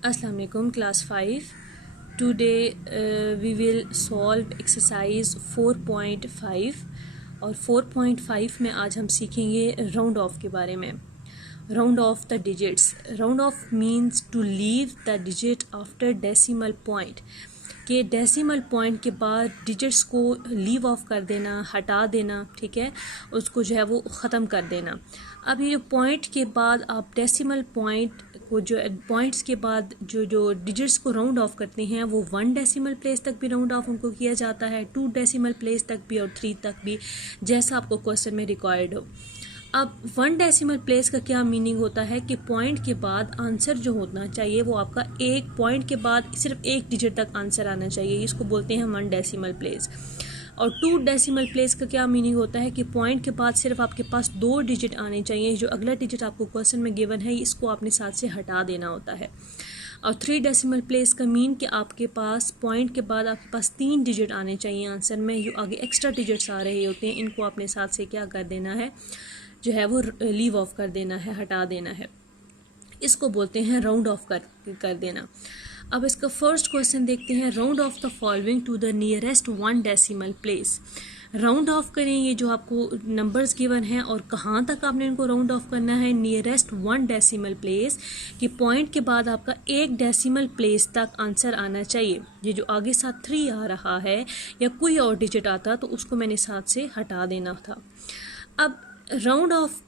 अस्सलाम वालेकुम class 5। Today we will solve exercise 4.5 और 4.5 में आज हम सीखेंगे राउंड ऑफ के बारे में। Round off the digits. Round off means to leave the digit after decimal point, कि डेसिमल पॉइंट के बाद डिजिट्स को लीव ऑफ कर देना, हटा देना, ठीक है, उसको जो है वो ख़त्म कर देना। अब ये जो पॉइंट के बाद आप डेसिमल पॉइंट को, जो पॉइंट्स के बाद जो डिजिट्स को राउंड ऑफ करते हैं वो 1 डेसिमल प्लेस तक भी राउंड ऑफ उनको किया जाता है, 2 डेसिमल प्लेस तक भी और 3 तक भी, जैसा आपको क्वेश्चन में रिक्वायर्ड हो। अब 1 डेसिमल प्लेस का क्या मीनिंग होता है कि पॉइंट के बाद आंसर जो होना चाहिए वो आपका एक पॉइंट के बाद सिर्फ एक डिजिट तक आंसर आना चाहिए, इसको बोलते हैं 1 डेसिमल प्लेस। और 2 डेसिमल प्लेस का क्या मीनिंग होता है कि पॉइंट के बाद सिर्फ आपके पास 2 डिजिट आने चाहिए, जो अगला डिजिट आपको क्वेश्चन में गिवन है इसको आपने साथ से हटा देना होता है। और 3 डेसिमल प्लेस का मीन कि आपके पास पॉइंट के बाद आपके पास 3 डिजिट आने चाहिए आंसर में, जो आगे एक्स्ट्रा डिजिट्स आ रहे होते हैं इनको आपने साथ से क्या कर देना है, जो है वो लीव ऑफ कर देना है, हटा देना है। इसको बोलते हैं राउंड ऑफ कर देना। अब इसका फर्स्ट क्वेश्चन देखते हैं। Round off the following to the nearest 1 decimal place. Round off करें ये जो आपको नंबर्स गिवन हैं और कहाँ तक आपने इनको राउंड ऑफ करना है, नियरेस्ट 1 डेसिमल प्लेस, कि पॉइंट के बाद आपका 1 डेसिमल प्लेस तक आंसर आना चाहिए। ये जो आगे साथ 3 आ रहा है या कोई और डिजिट आता तो उसको मैंने साथ से हटा देना था। अब राउंड ऑफ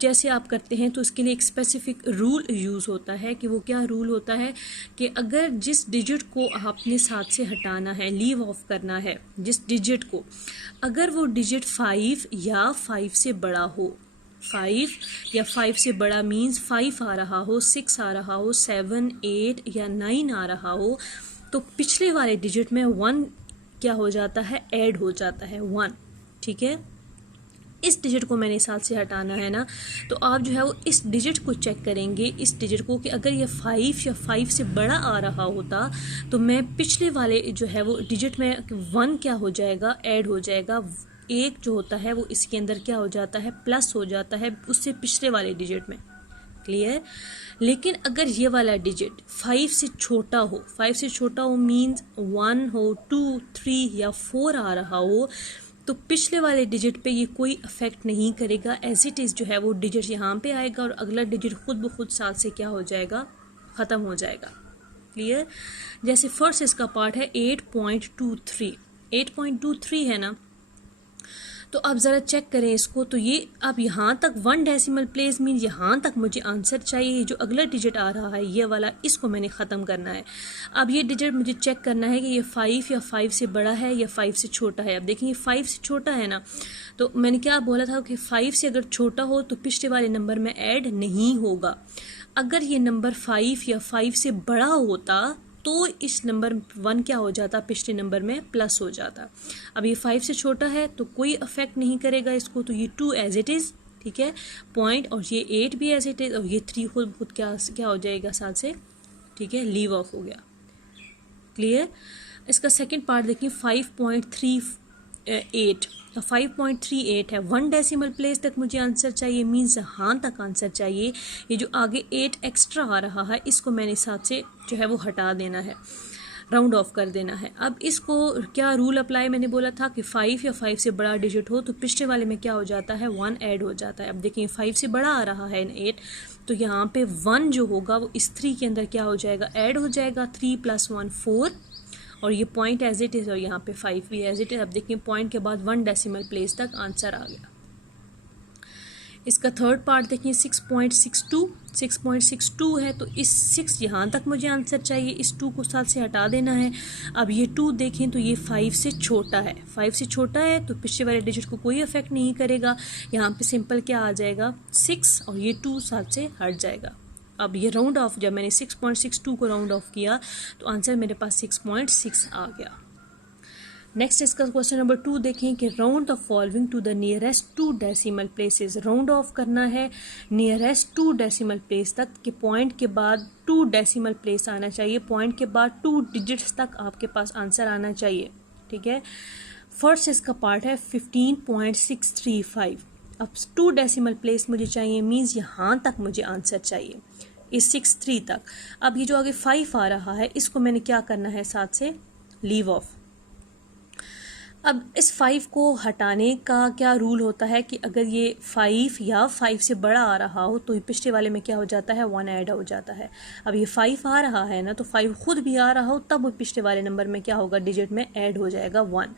जैसे आप करते हैं तो उसके लिए एक स्पेसिफिक रूल यूज़ होता है, कि वो क्या रूल होता है कि अगर जिस डिजिट को आपने साथ से हटाना है, लीव ऑफ करना है, जिस डिजिट को, अगर वो डिजिट 5 या 5 से बड़ा हो, 5 या 5 से बड़ा मीन्स 5 आ रहा हो, 6 आ रहा हो, 7, 8 या 9 आ रहा हो, तो पिछले वाले डिजिट में 1 क्या हो जाता है, ऐड हो जाता है 1, ठीक है। इस डिजिट को मैंने साथ से हटाना है ना, तो आप जो है वो इस डिजिट को चेक करेंगे, इस डिजिट को, कि अगर ये 5 या 5 से बड़ा आ रहा होता तो मैं पिछले वाले जो है वो डिजिट में 1 क्या हो जाएगा, ऐड हो जाएगा। एक जो होता है वो इसके अंदर क्या हो जाता है, प्लस हो जाता है उससे पिछले वाले डिजिट में। क्लियर। लेकिन अगर ये वाला डिजिट 5 से छोटा हो, 5 से छोटा हो मीन्स 1 हो, 2, 3 या 4 आ रहा हो, तो पिछले वाले डिजिट पे ये कोई अफेक्ट नहीं करेगा, एज इट इज़ जो है वो डिजिट यहाँ पे आएगा और अगला डिजिट खुद ब खुद साथ से क्या हो जाएगा, ख़त्म हो जाएगा। क्लियर। जैसे फर्स्ट इसका पार्ट है 8.23, 8.23 है ना, तो अब ज़रा चेक करें इसको, तो ये अब यहाँ तक 1 डेसिमल प्लेस मीन यहाँ तक मुझे आंसर चाहिए, जो अगला डिजिट आ रहा है ये वाला, इसको मैंने ख़त्म करना है। अब ये डिजिट मुझे चेक करना है कि ये 5 या 5 से बड़ा है या 5 से छोटा है। अब देखिए 5 से छोटा है ना, तो मैंने क्या बोला था कि 5 से अगर छोटा हो तो पिछले वाले नंबर में ऐड नहीं होगा। अगर ये नंबर 5 या 5 से बड़ा होता तो इस नंबर 1 क्या हो जाता, पिछले नंबर में प्लस हो जाता। अब ये 5 से छोटा है तो कोई अफेक्ट नहीं करेगा इसको, तो ये 2 एज इट इज़, ठीक है, पॉइंट, और ये 8 भी एज इट इज़, और ये 3 खुद क्या हो जाएगा साथ से, ठीक है, लीव ऑफ हो गया। क्लियर। इसका सेकंड पार्ट देखिए 5.38, 5.38 है, 1 डेसिमल प्लेस तक मुझे आंसर चाहिए, मीन्स यहाँ तक आंसर चाहिए। ये जो आगे 8 एक्स्ट्रा आ रहा है इसको मैंने साथ से जो है वो हटा देना है, राउंड ऑफ कर देना है। अब इसको क्या रूल अप्लाई, मैंने बोला था कि 5 या 5 से बड़ा डिजिट हो तो पिछले वाले में क्या हो जाता है, 1 ऐड हो जाता है। अब देखिए 5 से बड़ा आ रहा है 8, तो यहाँ पे 1 जो होगा वो इस 3 के अंदर क्या हो जाएगा, ऐड हो जाएगा। 3 + 1 4, और ये पॉइंट एज इट इज़, और यहाँ पे 5 भी एज इट इज़। अब देखिए पॉइंट के बाद 1 डेसिमल प्लेस तक आंसर आ गया। इसका थर्ड पार्ट देखिए 6.62, 6.62 है, तो इस 6 यहाँ तक मुझे आंसर चाहिए, इस 2 को साथ से हटा देना है। अब ये 2 देखें तो ये 5 से छोटा है, 5 से छोटा है तो पिछले वाले डिजिट को कोई अफेक्ट नहीं करेगा। यहाँ पे सिंपल क्या आ जाएगा, 6, और ये 2 साथ से हट जाएगा। अब ये राउंड ऑफ, जब मैंने 6.62 को राउंड ऑफ किया तो आंसर मेरे पास 6.6 आ गया। नेक्स्ट इसका क्वेश्चन नंबर 2 देखें कि round the following to the nearest 2 decimal places. Round off करना है नियरेस्ट 2 डेसिमल प्लेस तक, कि पॉइंट के बाद 2 डेसिमल प्लेस आना चाहिए, पॉइंट के बाद 2 डिजिट्स तक आपके पास आंसर आना चाहिए, ठीक है। फर्स्ट इसका पार्ट है 15.635। अब 2 डेसिमल प्लेस मुझे चाहिए, मीन्स यहाँ तक मुझे आंसर चाहिए, इस 6 3 तक। अब ये जो आगे 5 आ रहा है इसको मैंने क्या करना है, साथ से लीव ऑफ। अब इस 5 को हटाने का क्या रूल होता है कि अगर ये 5 या 5 से बड़ा आ रहा हो तो पिछले वाले में क्या हो जाता है, 1 ऐड हो जाता है। अब ये 5 आ रहा है ना, तो 5 खुद भी आ रहा हो तब वो पिछले वाले नंबर में क्या होगा, डिजिट में ऐड हो जाएगा 1।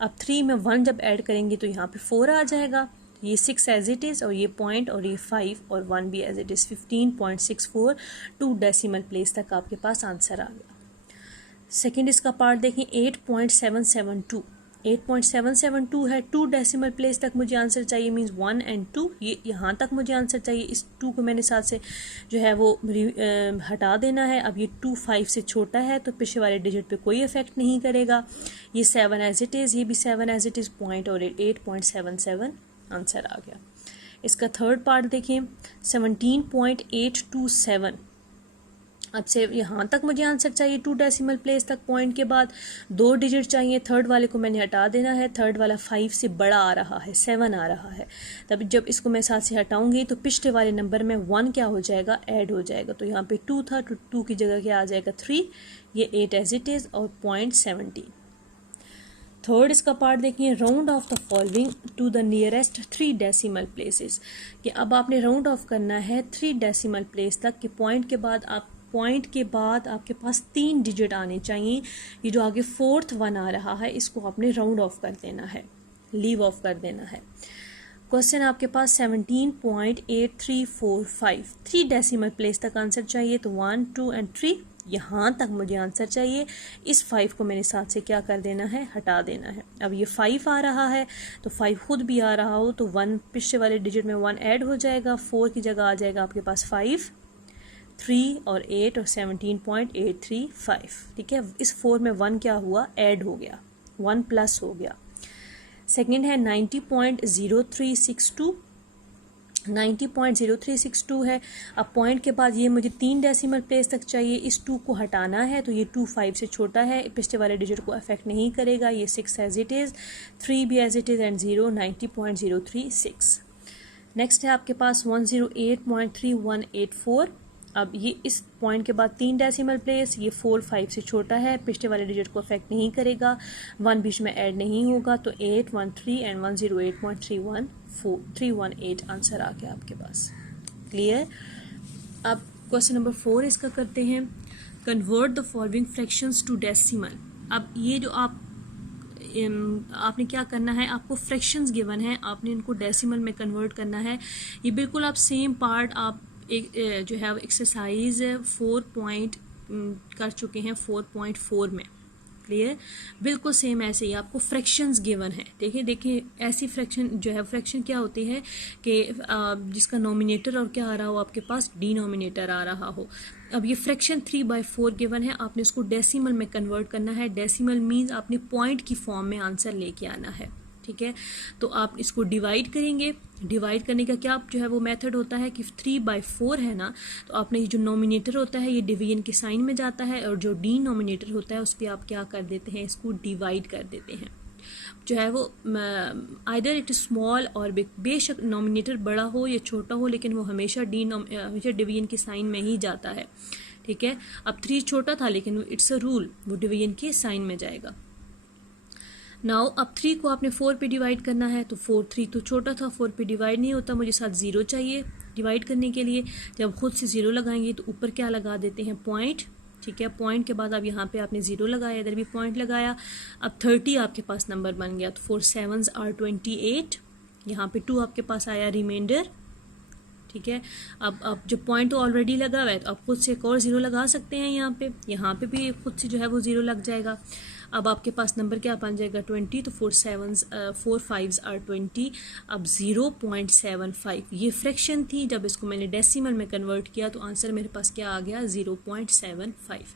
अब 3 में 1 जब ऐड करेंगे तो यहाँ पे 4 आ जाएगा। ये 6 एज इट इज़ और ये पॉइंट और ये 5 और 1 भी as it is, 15.64 2 decimal place तक आपके पास आंसर आ गया। सेकेंड इसका पार्ट देखें, 8.772 8.772 है, 2 डेसिमल प्लेस तक मुझे आंसर चाहिए, मींस 1 एंड 2, ये यहाँ तक मुझे आंसर चाहिए। इस 2 को मैंने साथ से जो है वो हटा देना है। अब ये 2 5 से छोटा है तो पिछले वाले डिजिट पे कोई इफेक्ट नहीं करेगा। ये 7 एज इट इज़, ये भी 7 एज इट इज़, पॉइंट और 8.77 आंसर आ गया। इसका थर्ड पार्ट देखें, 17.827। अब से यहाँ तक मुझे आंसर चाहिए 2 डेसिमल प्लेस तक, पॉइंट के बाद 2 डिजिट चाहिए। थर्ड वाले को मैंने हटा देना है। थर्ड वाला 5 से बड़ा आ रहा है, 7 आ रहा है। तब जब इसको मैं साथ से हटाऊंगी तो पिछले वाले नंबर में 1 क्या हो जाएगा, ऐड हो जाएगा। तो यहाँ पे 2 था तो 2 की जगह क्या आ जाएगा, 3। ये 8 एज इट इज़ और 0.17। थर्ड इसका पार्ट देखिए, round off the following to the nearest 3 decimal places. कि अब आपने राउंड ऑफ करना है 3 डेसिमल प्लेस तक, कि पॉइंट के बाद आपके पास 3 डिजिट आने चाहिए। ये जो आगे 4th 1 आ रहा है इसको आपने राउंड ऑफ कर देना है, लीव ऑफ कर देना है। क्वेश्चन आपके पास 17.8345, 3 डेसिमल प्लेस तक आंसर चाहिए। तो 1 2 एंड 3 यहाँ तक मुझे आंसर चाहिए। इस 5 को मैंने साथ से क्या कर देना है, हटा देना है। अब ये 5 आ रहा है तो 5 खुद भी आ रहा हो तो 1 पिछले वाले डिजिट में 1 ऐड हो जाएगा। 4 की जगह आ जाएगा आपके पास 5, 3 और 8 और 17.835। ठीक है, इस 4 में 1 क्या हुआ, ऐड हो गया, 1 प्लस हो गया। सेकंड है 90.0362, 90.0362 है। अब पॉइंट के बाद ये मुझे 3 डेसिमल प्लेस तक चाहिए। इस 2 को हटाना है तो ये 2 5 से छोटा है, पिछले वाले डिजिट को अफेक्ट नहीं करेगा। ये 6 एज इट इज़, 3 भी as it is and 0, 90.036। Next है आपके पास 108.3184। अब ये इस पॉइंट के बाद 3 डेसिमल प्लेस, ये 4 5 से छोटा है, पिछले वाले डिजिट को अफेक्ट नहीं करेगा, 1 बीच में ऐड नहीं होगा। तो 813 एंड 108.318 आंसर आ गया आपके पास। क्लियर। अब क्वेश्चन नंबर 4 इसका करते हैं, convert the following fractions to decimal. अब ये जो आपने क्या करना है, आपको फ्रैक्शंस गिवन है, आपने इनको डेसिमल में कन्वर्ट करना है। ये बिल्कुल आप सेम पार्ट आप एक जो है एक्सरसाइज 4 पॉइंट कर चुके हैं 4.4 में। क्लियर, बिल्कुल सेम ऐसे ही आपको फ्रैक्शंस गिवन है। देखिए ऐसी फ्रैक्शन जो है, फ्रैक्शन क्या होती है कि जिसका नॉमिनेटर और क्या आ रहा हो, आपके पास डिनोमिनेटर आ रहा हो। अब ये फ्रैक्शन 3/4 गिवन है, आपने इसको डेसिमल में कन्वर्ट करना है। डेसिमल मीन्स आपने पॉइंट की फॉर्म में आंसर लेके आना है। ठीक है, तो आप इसको डिवाइड करेंगे। डिवाइड करने का क्या जो है वो मेथड होता है कि 3/4 है ना, तो आपने ये जो नॉमिनेटर होता है ये डिवीजन के साइन में जाता है, और जो डिनोमिनेटर होता है उस पर आप क्या कर देते हैं, इसको डिवाइड कर देते हैं। जो है वो आइदर इट स्मॉल और बिग, बेशक नॉमिनेटर बड़ा हो या छोटा हो, लेकिन वो हमेशा डिवीजन के साइन में ही जाता है। ठीक है, अब 3 छोटा था लेकिन इट्स अ रूल, वो डिवीजन के साइन में जाएगा। नाउ अब 3 को आपने 4 पे डिवाइड करना है, तो 3 तो छोटा था, 4 पे डिवाइड नहीं होता, मुझे साथ 0 चाहिए डिवाइड करने के लिए। जब खुद से 0 लगाएंगे तो ऊपर क्या लगा देते हैं, पॉइंट। ठीक है, पॉइंट के बाद अब यहाँ पे आपने 0 लगाया, इधर भी पॉइंट लगाया। अब 30 आपके पास नंबर बन गया, तो 4 7s are 28। यहाँ पे 2 आपके पास आया रिमाइंडर। ठीक है, अब जो पॉइंट तो ऑलरेडी लगा हुआ है तो आप खुद से एक और 0 लगा सकते हैं। यहाँ पे भी खुद से जो है वो 0 लग जाएगा। अब आपके पास नंबर क्या बन जाएगा, 20। तो 4 5s are 20। अब 0.75 ये फ्रैक्शन थी, जब इसको मैंने डेसिमल में कन्वर्ट किया तो आंसर मेरे पास क्या आ गया, 0.75।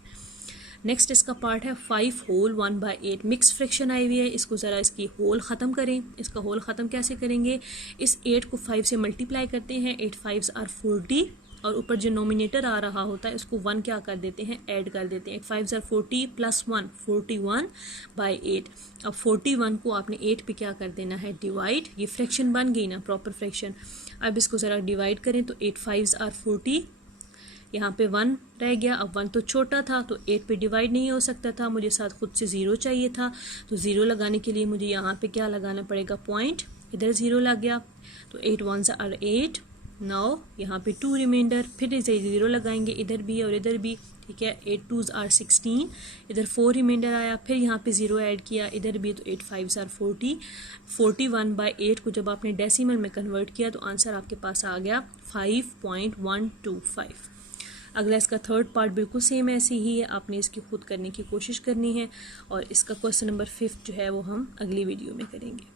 नेक्स्ट इसका पार्ट है 5 होल 1/8। मिक्स फ्रैक्शन आई हुई है, इसको ज़रा इसकी होल ख़त्म करें। इसका होल ख़त्म कैसे करेंगे, इस 8 को 5 से मल्टीप्लाई करते हैं, 8 5s are 40, और ऊपर जो नोमिनेटर आ रहा होता है उसको 1 क्या कर देते हैं, ऐड कर देते हैं। 8 5s are 40 + 1 41/8। अब 41 को आपने 8 पे क्या कर देना है, डिवाइड। ये फ्रैक्शन बन गई ना, प्रॉपर फ्रैक्शन। अब इसको ज़रा डिवाइड करें तो 8 5s are 40, यहाँ पे 1 रह गया। अब 1 तो छोटा था तो 8 पे डिवाइड नहीं हो सकता था, मुझे साथ खुद से 0 चाहिए था। तो 0 लगाने के लिए मुझे यहाँ पे क्या लगाना पड़ेगा, पॉइंट। इधर 0 लग गया तो 8 1s are 8। नाउ यहाँ पे 2 रिमाइंडर, फिर इसे 0 लगाएंगे, इधर भी और इधर भी, ठीक है। 8 2s are 16, इधर 4 रिमाइंडर आया, फिर यहाँ पे 0 ऐड किया, इधर भी, तो 8 5s are 40। 41/8 को जब आपने डेसिमल में कन्वर्ट किया तो आंसर आपके पास आ गया 5.125। अगला इसका थर्ड पार्ट बिल्कुल सेम ऐसी ही है, आपने इसकी खुद करने की कोशिश करनी है और इसका क्वेश्चन नंबर 5 जो है वो हम अगली वीडियो में करेंगे।